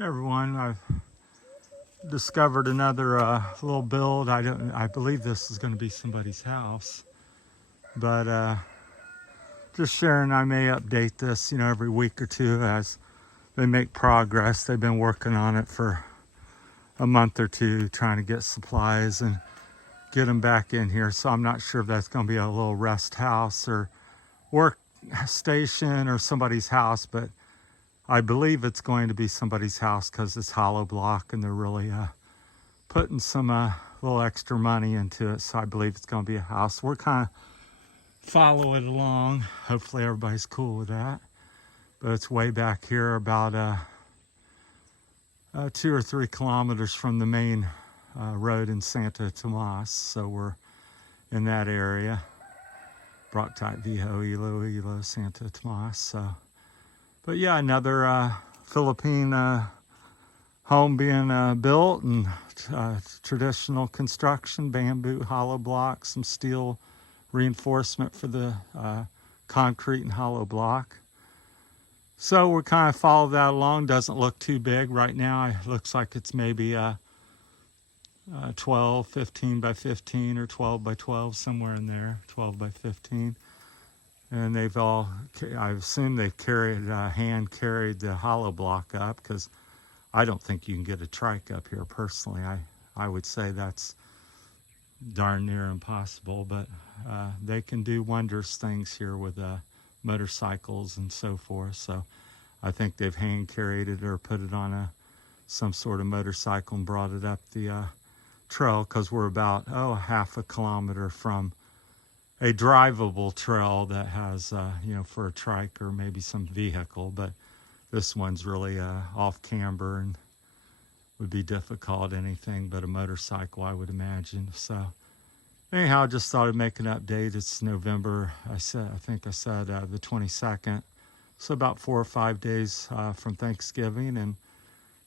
Hey everyone, I've discovered another little build. I believe this is going to be somebody's house, but just sharing. I may update this, every week or two as they make progress. They've been working on it for a month or two, trying to get supplies and get them back in here. So I'm not sure if that's going to be a little rest house or work station or somebody's house, but I believe it's going to be somebody's house because it's hollow block and they're really putting some little extra money into it. So I believe it's going to be a house. We're kind of following it along. Hopefully everybody's cool with that. But it's way back here, about 2 or 3 kilometers from the main road in Santo, Tomas. So we're in that area. Brocktype Viho, Iloilo, Santo Tomas. So, but yeah, another Philippine home being built, and traditional construction, bamboo, hollow block, some steel reinforcement for the concrete and hollow block. So we're kind of follow that along. Doesn't look too big right now. It looks like it's maybe 12, 15 by 15 or 12 by 12, somewhere in there, 12 by 15. And they've all, I assume they've carried, hand carried the hollow block up, because I don't think you can get a trike up here personally. I would say that's darn near impossible, but they can do wondrous things here with motorcycles and so forth. So I think they've hand carried it or put it on some sort of motorcycle and brought it up the trail, because we're about half a kilometer from a drivable trail that has for a trike or maybe some vehicle. But this one's really off camber and would be difficult, anything but a motorcycle, I would imagine. So anyhow, just thought I'd make an update. It's November, I think I said the 22nd. So about 4 or 5 days from Thanksgiving, and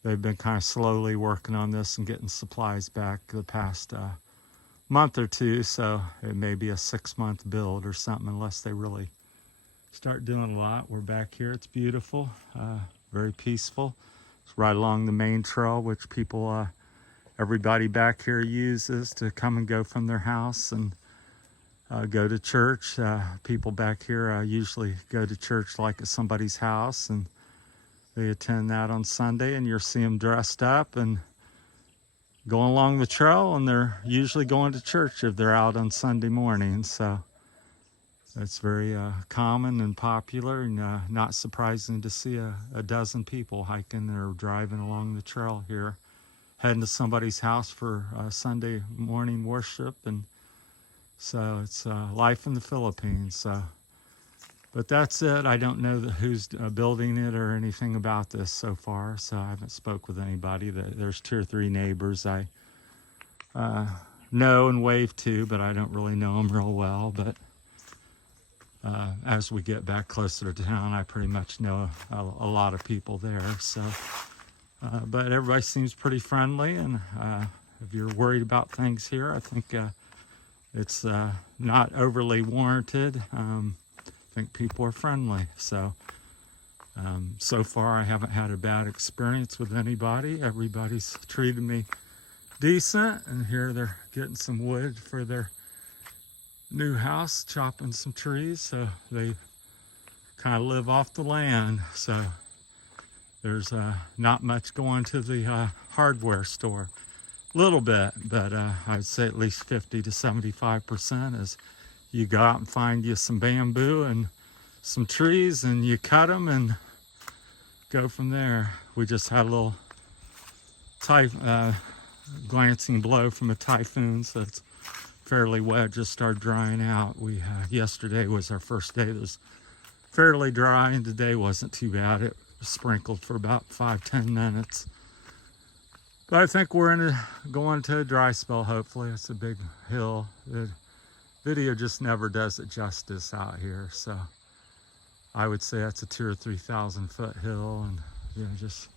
they've been kind of slowly working on this and getting supplies back the past month or two. So it may be a 6-month build or something, unless they really start doing a lot. We're back here. It's beautiful, very peaceful. It's right along the main trail, which people, everybody back here uses to come and go from their house and go to church. People back here usually go to church like at somebody's house, and they attend that on Sunday, and you'll see them dressed up and going along the trail, and they're usually going to church if they're out on Sunday morning. So it's very common and popular, and not surprising to see a dozen people hiking or driving along the trail here, heading to somebody's house for Sunday morning worship. And so it's life in the Philippines. So, but that's it. I don't know who's building it or anything about this so far, so I haven't spoke with anybody. There's 2 or 3 neighbors I know and wave to, but I don't really know them real well. But as we get back closer to town, I pretty much know a lot of people there. So, but everybody seems pretty friendly, and if you're worried about things here, I think it's not overly warranted. I think people are friendly. So, so far I haven't had a bad experience with anybody. Everybody's treated me decent, and here they're getting some wood for their new house, chopping some trees. So they kind of live off the land. So there's not much going to the hardware store. A little bit, but I'd say at least 50 to 75% is you go out and find you some bamboo and some trees, and you cut them and go from there. We just had a little glancing blow from a typhoon, so it's fairly wet, just started drying out. Yesterday was our first day that was fairly dry, and today wasn't too bad. It sprinkled for about 5-10 minutes. But I think we're going to a dry spell, hopefully. It's a big hill. The video just never does it justice out here. So I would say that's a 2,000 or 3,000 foot hill, and just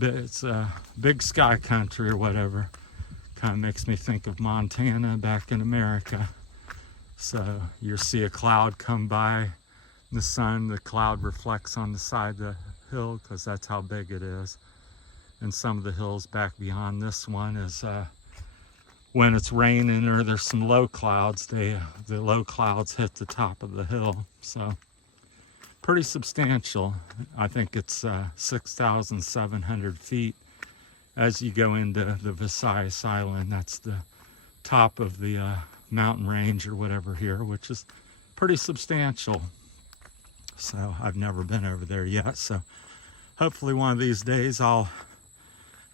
it's a big sky country or whatever. Kind of makes me think of Montana back in America. So you see a cloud come by in the sun, the cloud reflects on the side of the hill, because that's how big it is. And some of the hills back beyond this one is when it's raining or there's some low clouds, the low clouds hit the top of the hill. So pretty substantial. I think it's 6,700 feet as you go into the Visayas Island. That's the top of the mountain range or whatever here, which is pretty substantial. So I've never been over there yet. So hopefully one of these days I'll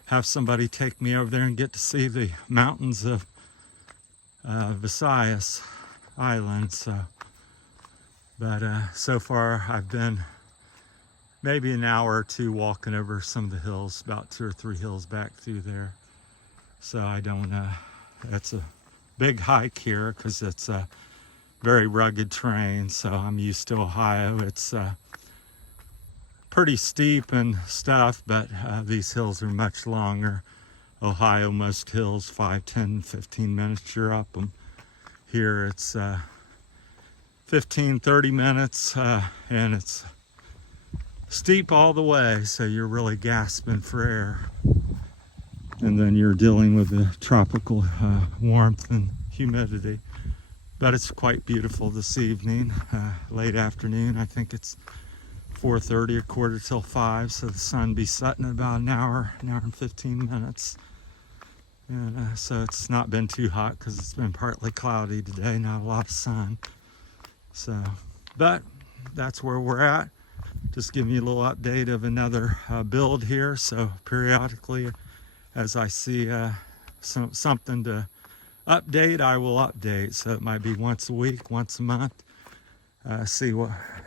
have somebody take me over there and get to see the mountains of Visayas Island. But so far I've been maybe an hour or two walking over some of the hills, about 2 or 3 hills back through there. So I don't, it's a big hike here because it's a very rugged terrain. So I'm used to Ohio. It's pretty steep and stuff, but these hills are much longer. Ohio, most hills, 5, 10, 15 minutes, you're up them. Here it's 15, 30 minutes, and it's steep all the way, so you're really gasping for air. And then you're dealing with the tropical warmth and humidity. But it's quite beautiful this evening, late afternoon. I think it's 4:30 or 4:45, so the sun be setting in about an hour and 15 minutes. And so it's not been too hot because it's been partly cloudy today, not a lot of sun. So, but that's where we're at. Just giving you a little update of another build here. So periodically, as I see something to update, I will update. So it might be once a week, once a month. See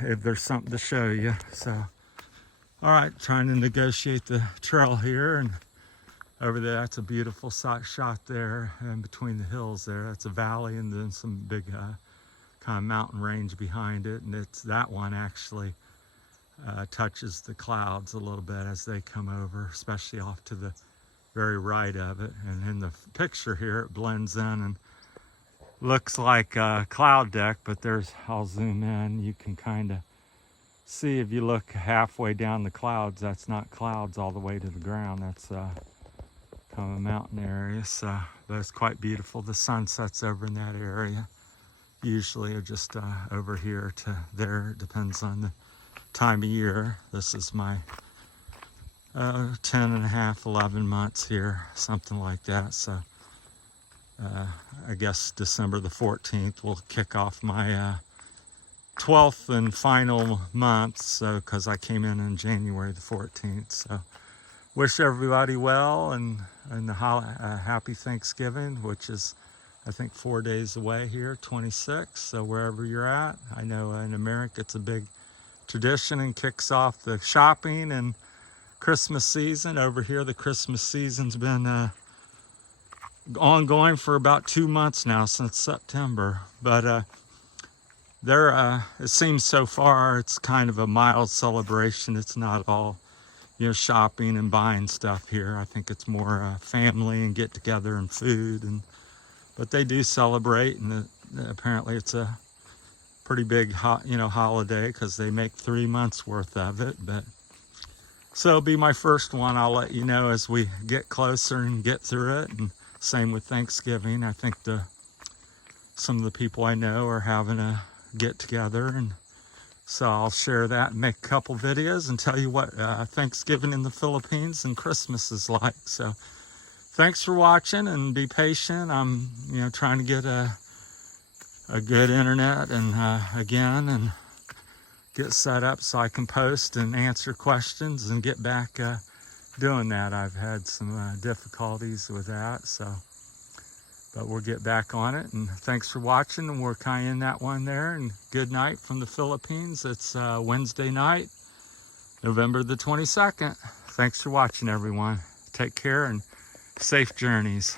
if there's something to show you. So, all right, trying to negotiate the trail here, and over there, that's a beautiful shot there, and between the hills there, that's a valley, and then some big kind of mountain range behind it, and it's that one actually touches the clouds a little bit as they come over, especially off to the very right of it. And in the picture here, it blends in and looks like a cloud deck, but I'll zoom in, you can kind of see if you look halfway down the clouds, that's not clouds all the way to the ground, that's kind of a mountain area. So, but it's quite beautiful. The sun sets over in that area, usually, or just over here to there, it depends on the time of year. This is my 10 and a half, 11 months here, something like that. So I guess December the 14th will kick off my 12th and final month, so because I came in January the 14th. So wish everybody well and happy Thanksgiving, which is I think 4 days away here, 26. So wherever you're at, I know in America it's a big tradition and kicks off the shopping and Christmas season. Over here, the Christmas season's been ongoing for about 2 months now, since September. But it seems so far it's kind of a mild celebration. It's not all, shopping and buying stuff here. I think it's more family and get together and food. But they do celebrate, and apparently it's a pretty big holiday because they make 3 months worth of it. But so it'll be my first one. I'll let you know as we get closer and get through it. And same with Thanksgiving. I think some of the people I know are having a get together, and so I'll share that and make a couple videos and tell you what Thanksgiving in the Philippines and Christmas is like. So thanks for watching, and be patient. I'm trying to get a good internet and and get set up so I can post and answer questions and get back doing that. I've had some difficulties with that, but we'll get back on it. And thanks for watching, and we're kind of in that one there. And good night from the Philippines. It's Wednesday night, November the 22nd. Thanks for watching, everyone. Take care and safe journeys.